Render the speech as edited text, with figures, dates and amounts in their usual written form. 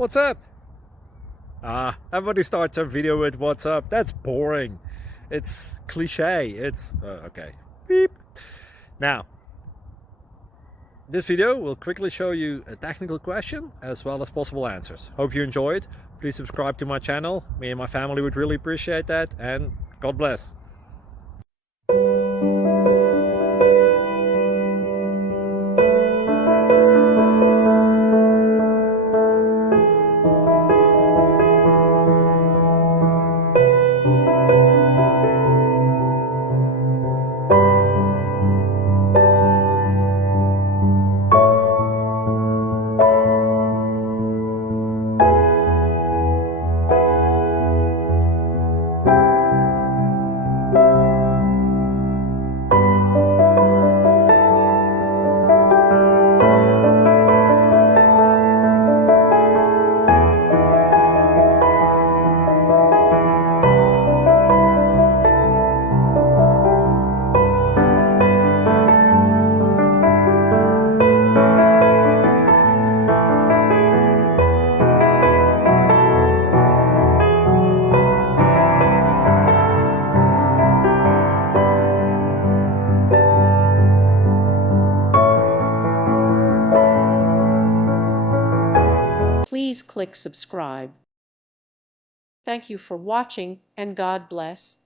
What's up? Everybody starts a video with what's up. That's boring. It's cliche. It's okay. Beep. Now, this video will quickly show you a technical question as well as possible answers. Hope you enjoy it. Please subscribe to my channel. Me and my family would really appreciate that, and God bless. Please click subscribe. Thank you for watching, and God bless.